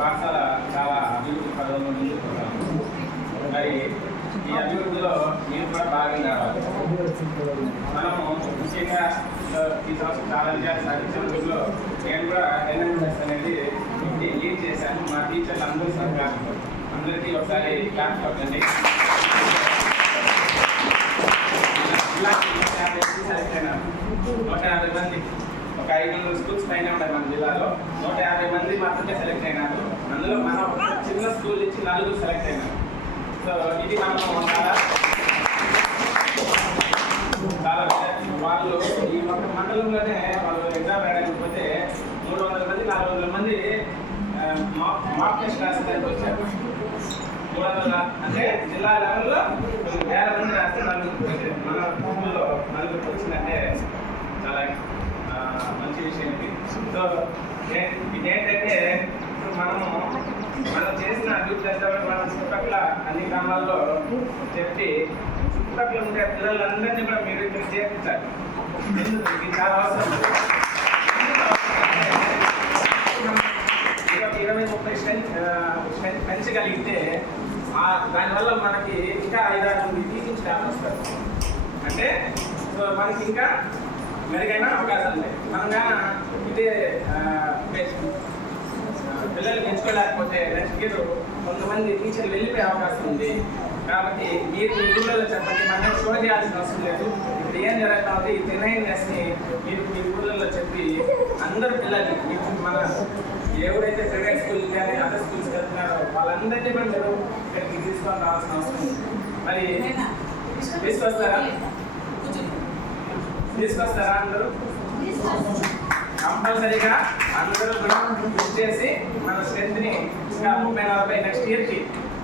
పాఠశాల చాలా అభివృద్ధి పదంలో ముందుకున్నాము. మరి ఈ అభివృద్ధిలో మీరు కూడా భాగంగా కావాలి. మనము ముఖ్యంగా ఈ సంవత్సరం చాలా విజయాలు సాధించడంలో నేను కూడా ఎన్ఎంఎస్ అనేది లీడ్ చేశాను. మా టీచర్లు అందరూ సహకారం, అందరికీ ఒకసారి క్లాస్ కొట్టండి. సెలెక్ట్ అయినారు 150 మంది, ఒక 500 స్కూల్స్ పైన ఉన్నాయి మన జిల్లాలో. 150 మంది మాత్రమే సెలెక్ట్ అయినారు. అందులో మనం చిన్న స్కూల్ నుంచి 4 సెలెక్ట్ అయినారు. సో ఇది మనం చాలా వాళ్ళు ఈ ఒక మండలంలోనే వాళ్ళు ఎగ్జామ్ రాయడానికి పోతే 300 మంది 400 మంది మాక్ టెస్ట్ రాసేదానికి వచ్చారు. 300 అంటే జిల్లా లెవెల్లో 1000 మంది రాస్తే మన స్కూల్లో 4 వచ్చిందంటే చాలా మంచి విషయం ఇది. సో ఇదేంటంటే ఇప్పుడు మనం చేసిన అభివృద్ధి చేద్దామని మన చుట్టుపక్కల అన్ని గ్రామాల్లో చెప్పి చుట్టుపక్కల ఉండే పిల్లలందరినీ కూడా మీరు ఇక్కడ చేర్పించాలి. ఇది చాలా అవసరం. 20-30 స్ట్రెంత్ పెంచగలిగితే దానివల్ల మనకి ఇంకా 5-6 మంది టీచింగ్ స్టాఫ్ వస్తారు. అంటే సో మనకి ఇంకా మెరుగైన అవకాశాలు ఉన్నాయి. మనం కానీ ఇదే పిల్లలు పెంచుకోలేకపోతే నెక్స్ట్ ఇయర్ కొంతమంది టీచర్లు వెళ్ళిపోయే అవకాశం ఉంది. కాబట్టి మీరు మీ ఊళ్ళో చెప్పండి, మనం షో చేయాల్సిన అవసరం లేదు. ఇప్పుడు ఏం జరుగుతా ఉంది, ఈ ట్రైనర్స్ని మీరు మీ ఊళ్ళలో చెప్పి అందరు పిల్లలు మన ఎవరైతే ప్రైవేట్ స్కూల్ కానీ అదర్ స్కూల్స్కి వెళ్తున్నారో వాళ్ళందరినీ కూడా మీరు ఇక్కడికి తీసుకొని రావాల్సిన అవసరం ఉంది. మరి తీసుకొస్తారా అందరూ? కంపల్సరీగా అందరూ కూడా కృషి చేసి మన స్ట్రెంత్ని ఇంకా 30-40 నెక్స్ట్ ఇయర్కి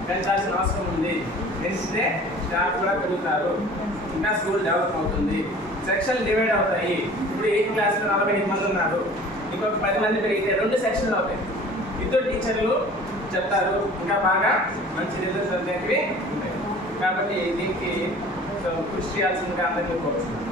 పెంచాల్సిన అవసరం ఉంది. పెంచితే స్టాఫ్ కూడా పెరుగుతారు, ఇంకా స్కూల్ డెవలప్ అవుతుంది, సెక్షన్లు డివైడ్ అవుతాయి. ఇప్పుడు 8th క్లాస్లో 45 మంది ఉన్నారు, ఇంకొక 10 మంది పెరిగితే 2 సెక్షన్లు అవుతాయి. 2 టీచర్లు చెప్తారు, ఇంకా బాగా మంచి రిజల్ట్స్ అనేవి ఉంటాయి. కాబట్టి దీనికి కృషి చేయాల్సిందిగా అందరికీ కోరుతున్నాను.